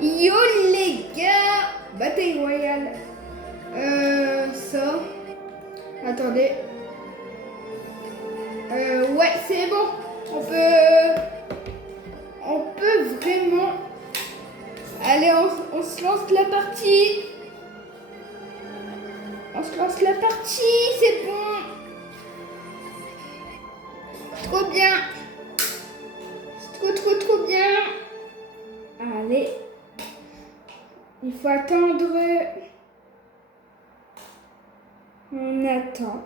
Yo les gars, bataille royale. Ça. Attendez. Ouais, c'est bon. On peut vraiment. Allez, on se lance la partie. On se lance la partie, c'est bon. Trop bien. C'est trop bien. Allez. Il faut attendre. On attend.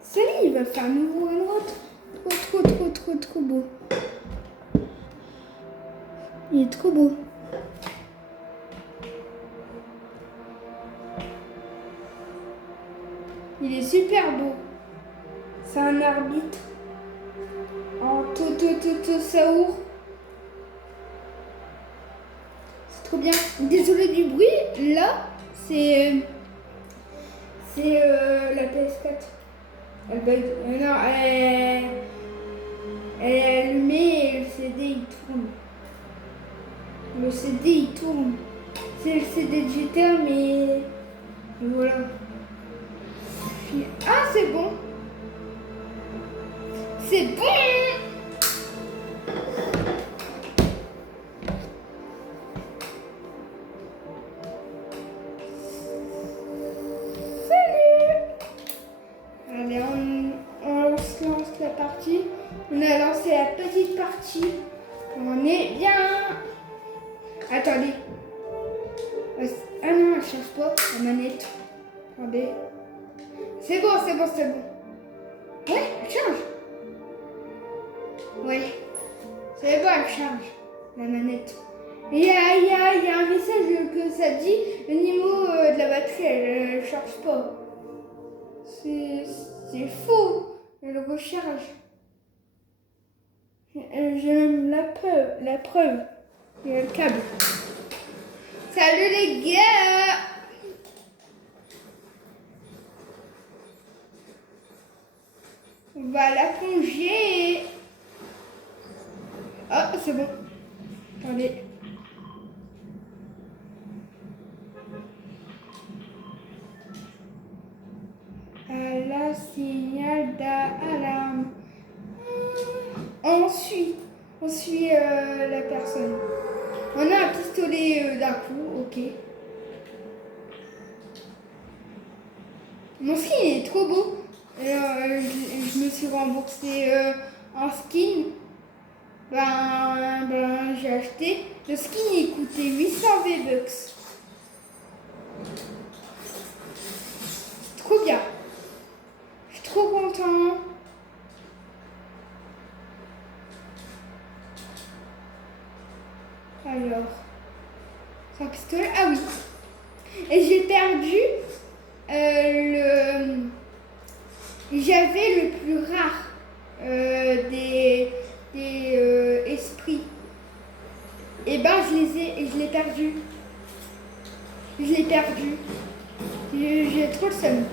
Ça y est, il va faire un nouveau un autre. Trop beau. Il est trop beau. Il est super beau. C'est un arbitre. En tout saour. C'est trop bien. Désolé du bruit. Là, c'est la PS4. Elle bug. Non, elle est allumée et le CD il tourne. Le CD il tourne. C'est le CD de GTA mais voilà. Ah c'est bon. C'est bon. Allez, on se lance la partie. On a lancé la petite partie. On est bien. Attendez. Ah non, elle change pas la manette. Attendez. C'est bon. Ouais, elle change. Ouais. C'est bon, elle change la manette. Il y a un message que ça dit le niveau de la batterie, elle ne charge pas. C'est faux. Elle recharge. J'ai même la preuve. Il y a le câble. Salut les gars. On va la plonger. Ah, c'est bon. Attendez. La signal d'alarme. On suit la personne. On a un pistolet d'un coup, ok. Mon skin est trop beau. Je me suis remboursé en skin. J'ai acheté. Le skin il coûtait 800 V-Bucks. Trop bien. Je suis trop content. Alors, c'est un pistolet. Ah oui. Et j'ai perdu J'avais le plus rare des esprits. Et je l'ai perdu. J'ai trop le seum.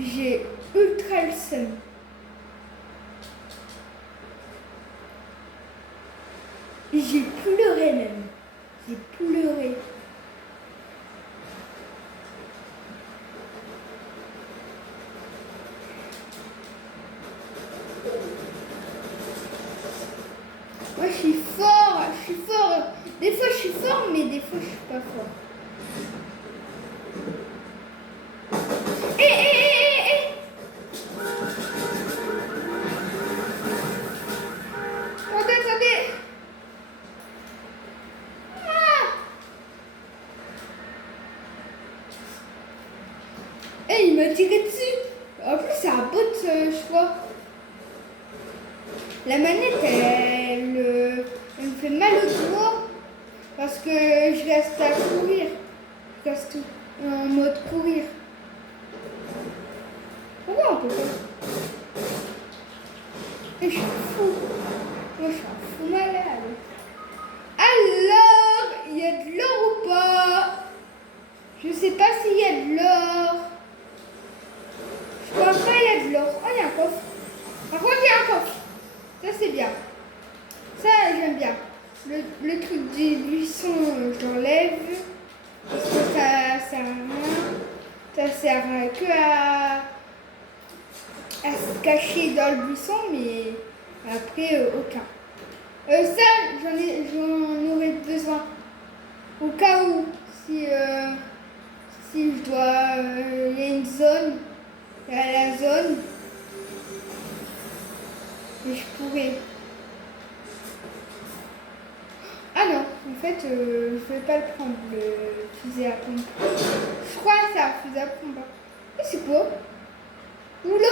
J'ai ultra le seum. J'ai pleuré même. J'ai pleuré. Moi je suis fort. Des fois je suis fort, mais des fois je suis pas fort. Attendez. Il m'a tiré dessus. En plus, c'est un bot, je crois. La manette, elle me fait mal au doigt parce que je reste à courir. Je reste en mode courir. Pourquoi on peut pas? Je suis fou. Moi, je suis un fou malade. Alors, il y a de l'or ou pas? Je sais pas s'il y a de l'or. Je crois pas qu'il y a de l'or. Oh, il y a un coffre. Par contre, le truc du buisson, je l'enlève. Parce que ça sert à rien. Ça sert que à se cacher dans le buisson, mais après, aucun. Ça, j'en aurais besoin. Au cas où, si je dois. Il y a une zone, il y a la zone, et je pourrais. Ah non, en fait, je vais pas le prendre, le fusil à pompe. Je crois que c'est un fusil à pompe. Et c'est quoi? Oula!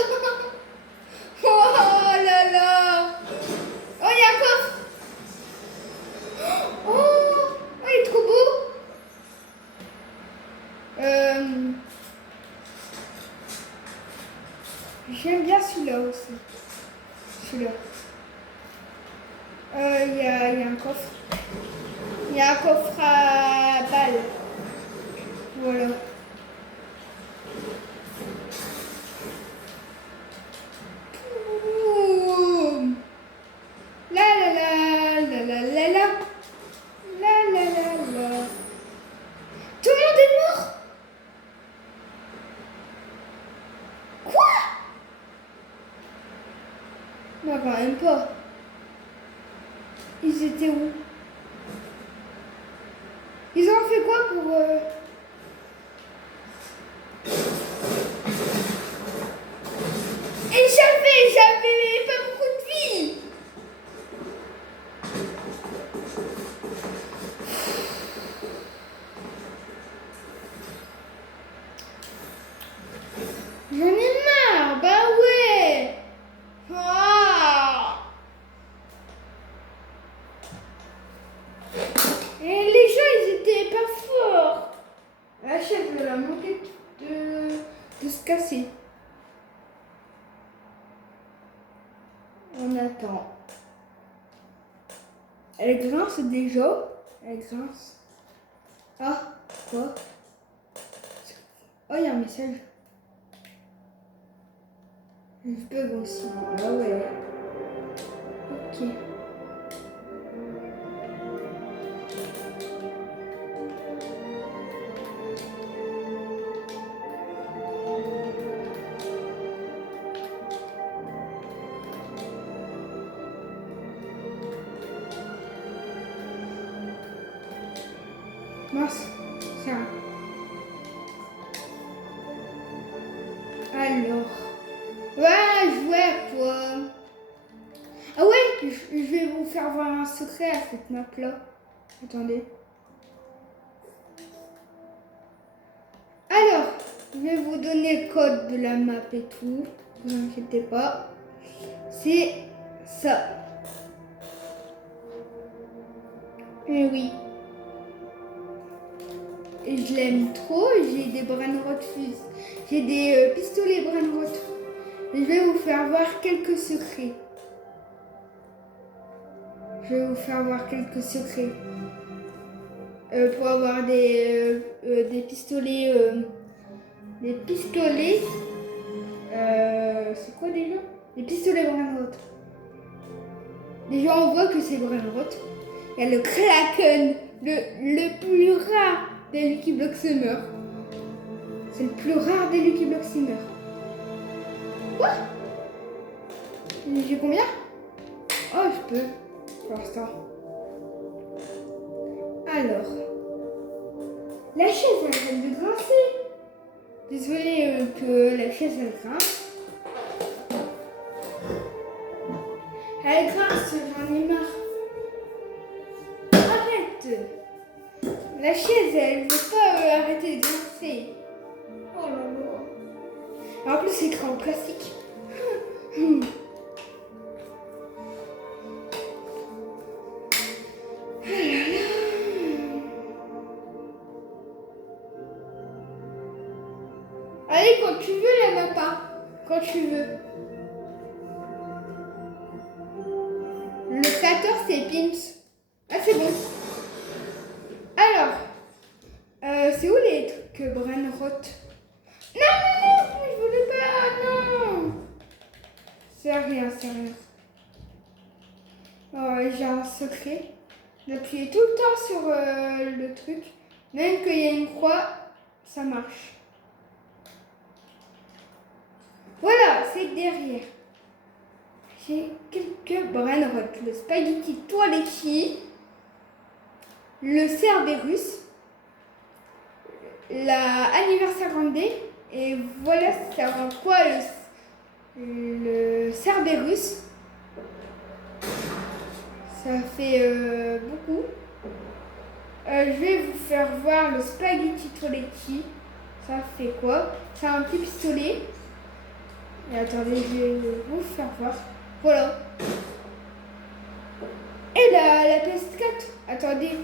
Oh là là! Oh, il y a un coffre! Oh! Oh, il est trop beau! J'aime bien celui-là aussi. Celui-là. Il y a un coffre. Il y a un coffre à balles. Voilà. Ouh. La la la la la la la. La la la la. Tout le monde est mort? Quoi? Non, quand même pas. Ils étaient où? Ils ont fait quoi pour... Et j'avais pas beaucoup de vie. J'en ai marre, bah ouais. Ah. Et les gens, ils étaient pas forts. La chaise, elle a manqué de se casser. On attend. Elle grince déjà. Elle grince. Ah, quoi? Oh, il y a un message. Je bug aussi. Ah ouais. Ok. Mince, ça. Alors. Ouais, je vois quoi. Ah ouais, je vais vous faire voir un secret à cette map-là. Attendez. Alors, je vais vous donner le code de la map et tout. Ne vous inquiétez pas. C'est ça. Et oui. Et je l'aime trop. J'ai des Brainrot Fuse. J'ai des pistolets Brainrot. Je vais vous faire voir quelques secrets. Je vais vous faire voir quelques secrets. Pour avoir des pistolets. Des pistolets. C'est quoi déjà? Des pistolets Brainrot. Déjà, on voit que c'est Brainrot. Il y a le Kraken, le plus rare des Lucky Block Summer. C'est le plus rare des Lucky Block Summer. Quoi? J'ai combien? Oh, je peux, pour l'instant. Alors, la chaise, elle vient de grincer. Désolée que la chaise, elle grince. Elle grince, j'en ai marre. Arrête. La chaise, elle ne veut pas arrêter de grincer. Oh là là. En plus, c'est écrit en plastique. Allez, quand tu veux, la mappa. Quand tu veux. Le 14, c'est Pimps. Ah, c'est bon. Alors, c'est où les trucs Brainrot? Non, je voulais pas, non. C'est rien, c'est rien. Oh, j'ai un secret. J'appuyais tout le temps sur le truc. Même qu'il y a une croix, ça marche. Voilà, c'est derrière. J'ai quelques Brainrot. Le Spaghetti Toiletti, le Cerberus, la Anniversaire Grande. Et voilà, ça rend quoi le Cerberus. Ça fait beaucoup. Je vais vous faire voir le Spaghetti Toiletti. Ça fait quoi? C'est un petit pistolet. Et attendez, je vais vous faire voir. Voilà. Et la PS4. Attendez.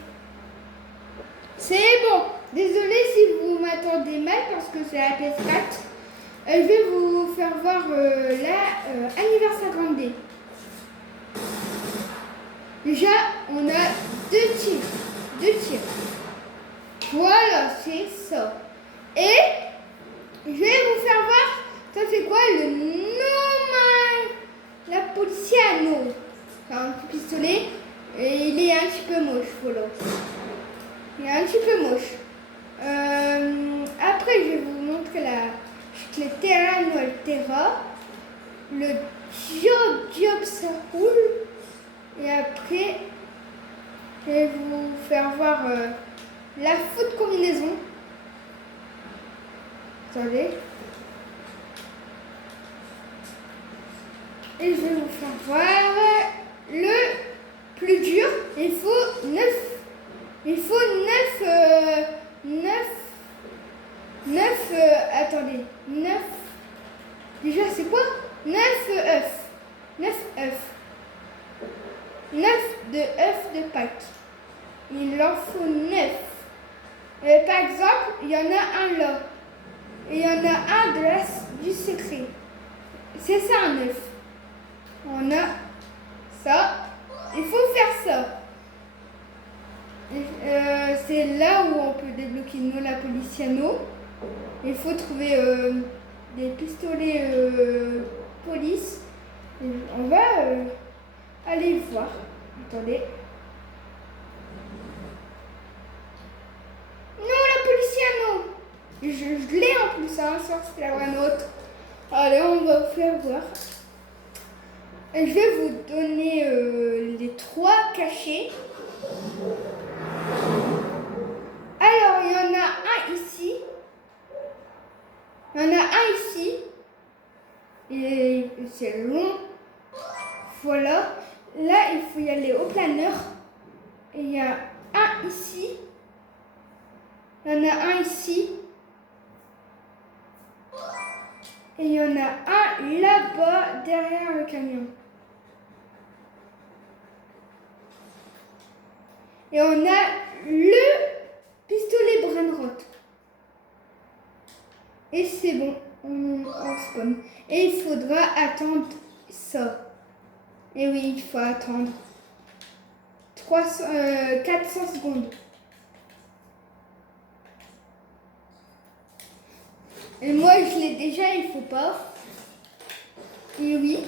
C'est bon. Désolé si vous m'attendez mal parce que c'est la PS4. Je vais vous faire voir la Anniversaire Grande. Déjà, on a deux tirs. Voilà, c'est ça. Et je vais vous faire voir, ça fait quoi le normal, la Policiano. C'est un petit pistolet et il est un petit peu moche, voilà. Il est un petit peu moche. Après, je vais vous montrer le Terrano Altera. Le Job, ça roule. Et après, je vais vous faire voir la foot combinaison. Attendez. Et je vais vous faire voir le plus dur. Il faut 9. Il faut 9. Attendez. 9. Déjà, c'est quoi? 9 œufs. 9 œufs. 9 œufs de Pâques. Il en faut 9. Par exemple, il y en a un là. Et il y en a un du secret. C'est ça un œuf. On a ça. Il faut faire ça. C'est là où on peut débloquer la Policiano. Il faut trouver des pistolets police. Et on va aller voir. Attendez. Non, la Policiano. Je l'ai en plus, hein, ça c'est la vraie note. Allez, on va vous faire voir. Je vais vous donner les 3 cachets. Alors, il y en a un ici. Il y en a un ici. Et c'est long. Voilà. Là, il faut y aller au planeur. Et il y a un ici. Il y en a un ici. Et il y en a un là-bas, derrière le camion. Et on a le pistolet Brainrot. Et c'est bon, on spawn. Et il faudra attendre ça. Et oui, il faut attendre 400 secondes. Et moi, je l'ai déjà, il faut pas. Et oui.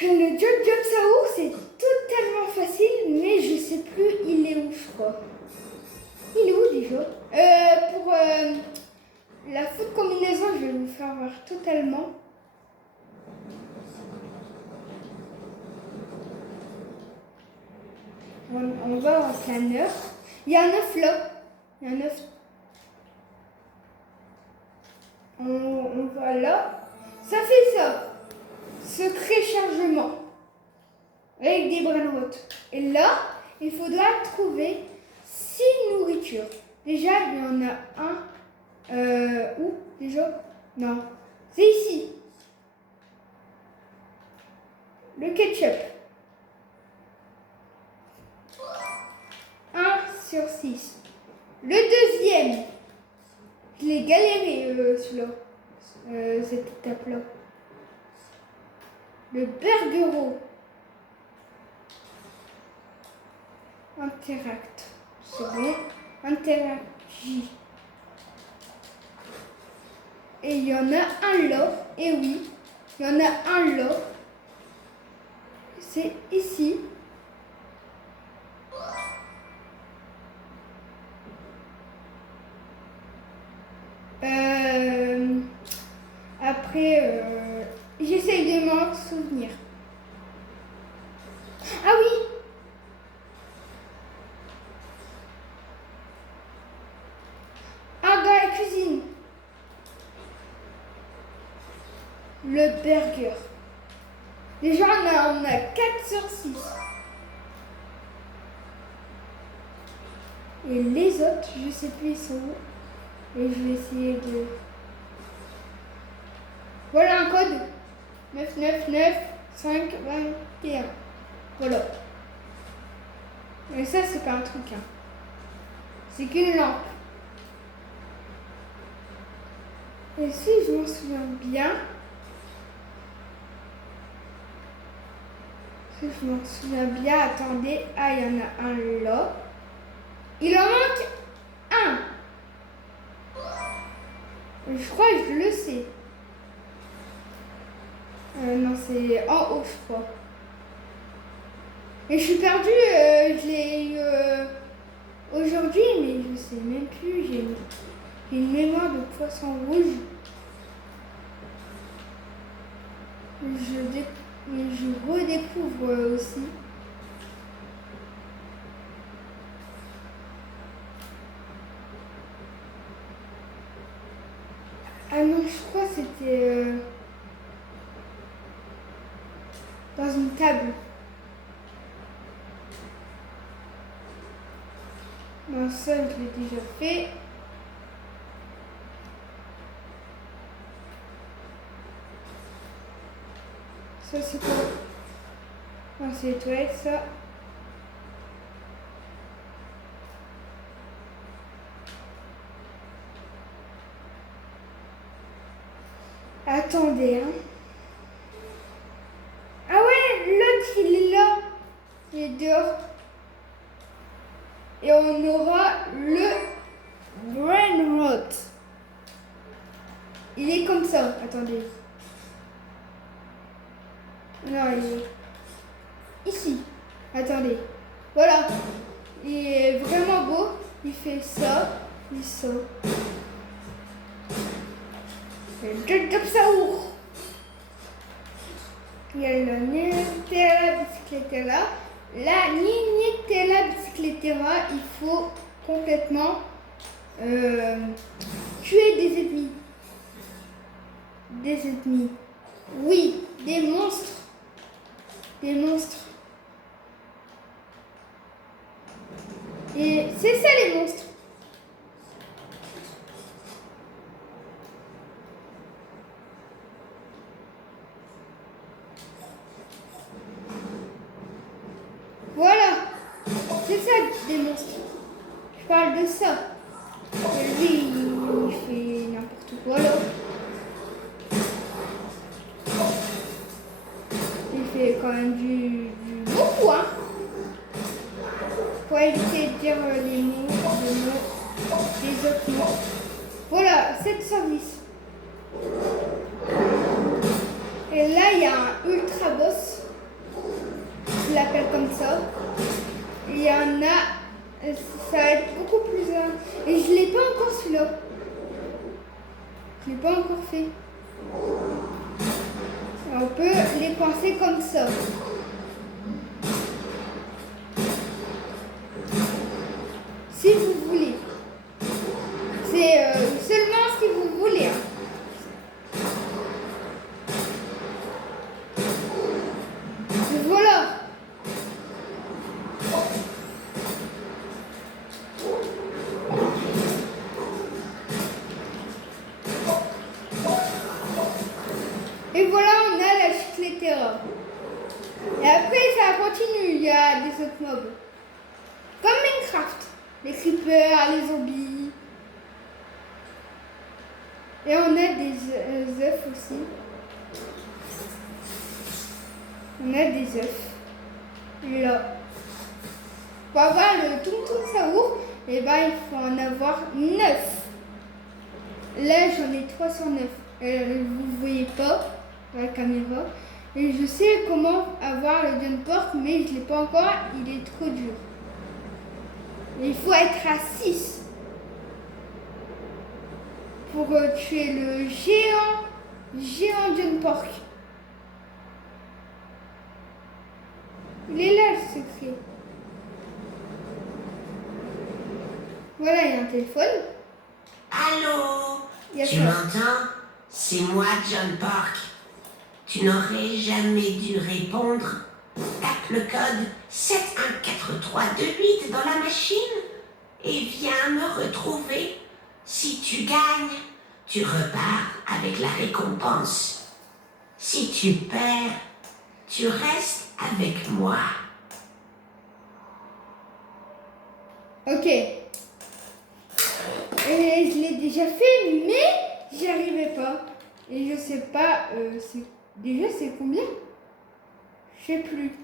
Le Job Saour, c'est totalement facile, mais je sais plus, il est où, je crois. Il est où déjà? Pour la foot combinaison, je vais vous faire voir totalement. On va en planeur. Il y a un œuf là. Il y a un œuf. On va là. Ça fait ça. Secret chargement. Avec des Brainrot. Et là, il faudra trouver 6 nourritures. Déjà, il y en a un. Où déjà? Non. C'est ici. Le ketchup. 1 sur 6. Le deuxième. Je l'ai galéré, celui-là. Cette étape-là. Le Burgero. Interact. C'est bon. Interagit. Et il y en a un là. Et oui. Il y en a un là. C'est ici. après, j'essaye de m'en souvenir. Ah oui! Ah, dans la cuisine. Le burger. Déjà, on a 4 sur 6. Et les autres, je sais plus ils sont où. Et je vais essayer de... Voilà un code. 999521. Voilà. Mais ça, c'est pas un truc. Hein. C'est qu'une lampe. Et si je m'en souviens bien... Si je m'en souviens bien, attendez. Ah, il y en a un là. Il en manque un. Je crois que je le sais. Non, c'est en haut, je crois. Et je suis perdue, je l'ai eu aujourd'hui, mais je sais même plus. J'ai une mémoire de poisson rouge. Je redécouvre aussi. Ah non, je crois que c'était dans une table. Non, ça, je l'ai déjà fait. Ça, c'est quoi? Non, c'est les toilettes, ça. Attendez, hein. Ah ouais, l'autre, il est là. Il est dehors. Et on aura le brain rot. Il est comme ça. Attendez. Non, il est ici. Attendez. Voilà. Il est vraiment beau. Il fait ça. Il saute. Il comme ça ouvre. Il y a la Nutella Bicycletera. La Nutella Bicycletera, il faut complètement tuer des ennemis. Des ennemis. Oui, des monstres. Des monstres. Et c'est ça les monstres. Voilà. C'est ça des monstres. Je parle de ça. Et lui, il fait n'importe quoi là. Il fait quand même du beaucoup, hein. Pour éviter de dire les mots, les autres mots. Voilà, 710. Et là, il y a un ultra boss. Je l'appelle comme ça. Il y en a, ça va être beaucoup plus... Et je ne l'ai pas encore celui-là. Je ne l'ai pas encore fait. On peut les coincer comme ça. Si vous voulez. C'est seulement si vous voulez. Voilà. Et voilà, on a la Chicletera. Et après, ça continue. Il y a des autres mobs. Comme Minecraft. Les creepers, les zombies. Et on a des œufs aussi. On a des œufs. Là. Pour avoir le Tung Tung Saour, et ben il faut en avoir 9. Là, j'en ai 3 sur 9. Vous ne voyez pas dans la caméra. Et je sais comment avoir le Gunport, mais je ne l'ai pas encore. Il est trop dur. Il faut être à 6 pour tuer le géant Géant John Pork. Il est là, le secret. Voilà, il y a un téléphone. Allô? Il y a Tu ça. m'entends? C'est moi, John Pork. Tu n'aurais jamais dû répondre. Tape le code 714328 dans la machine et viens me retrouver. Si tu gagnes, tu repars avec la récompense. Si tu perds, tu restes avec moi. Ok. Et je l'ai déjà fait, mais j'y arrivais pas. Et je sais pas, déjà c'est combien? Je sais plus.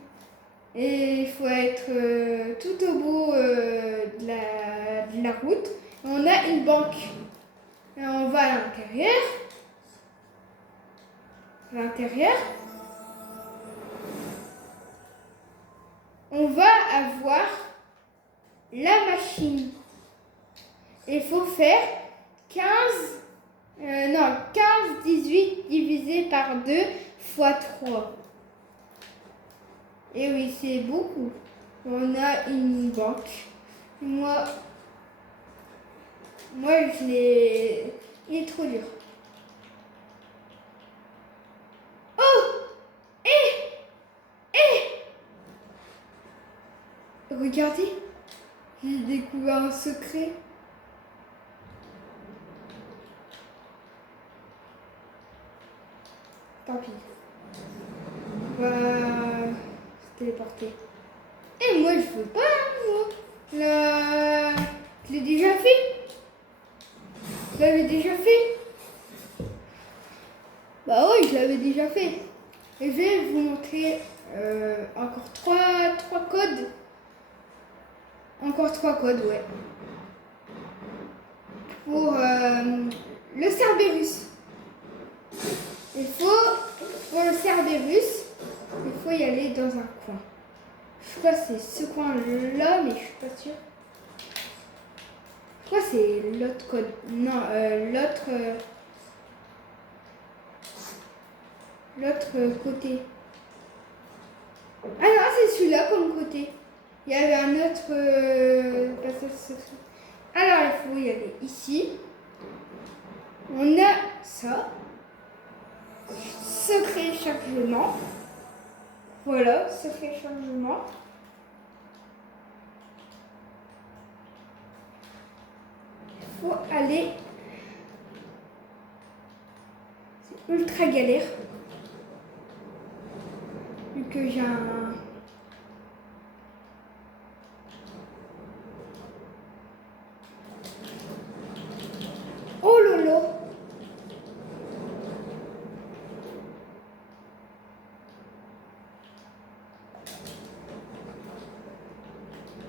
Et il faut être tout au bout de la route. Et on a une banque. Et on va à l'intérieur. À l'intérieur. On va avoir la machine. Il faut faire 15, 18 divisé par 2 fois 3. Et oui, c'est beaucoup. On a une banque. Moi je l'ai... Il est trop dur. Oh! Regardez, j'ai découvert un secret. Tant pis. On va se téléporter. Et moi, je veux pas, moi. Là, je l'ai déjà fait. Je l'avais déjà fait. Bah oui, je l'avais déjà fait. Et je vais vous montrer encore trois codes. Encore 3 codes, ouais. Pour le Cerberus. Pour le Cerberus, il faut y aller dans un coin. Je crois que c'est ce coin-là, mais je suis pas sûre. Je crois que c'est l'autre code. Non, l'autre côté. Ah non, c'est celui-là comme côté. Il y avait un autre passage secret. Alors, il faut y aller ici. On a ça. Secret chargement. Voilà, secret chargement. Il faut aller. C'est ultra galère. Vu que j'ai un... Oh lolo!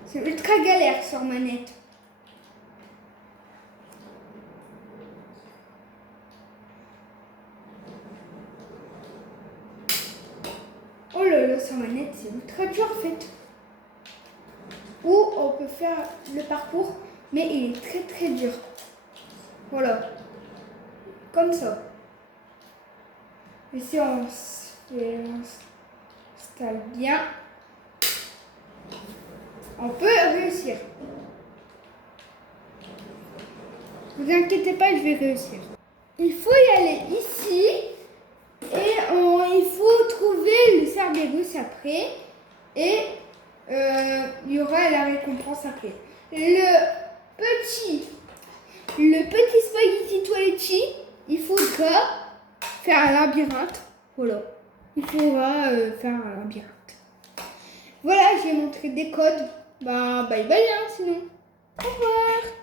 C'est ultra galère sur manette. Oh lolo, sur manette, c'est ultra dur en fait. Ou on peut faire le parcours, mais il est très très dur. Voilà. Comme ça. Et si on s'installe bien, on peut réussir. Vous inquiétez pas, je vais réussir. Il faut y aller ici et il faut trouver le Cerberus après et il y aura la récompense après. Le petit Spaghetti Toiletti, il faudra faire un labyrinthe. Voilà. Il faudra faire un labyrinthe. Voilà, j'ai montré des codes. Bah, bye bye, hein, sinon. Au revoir.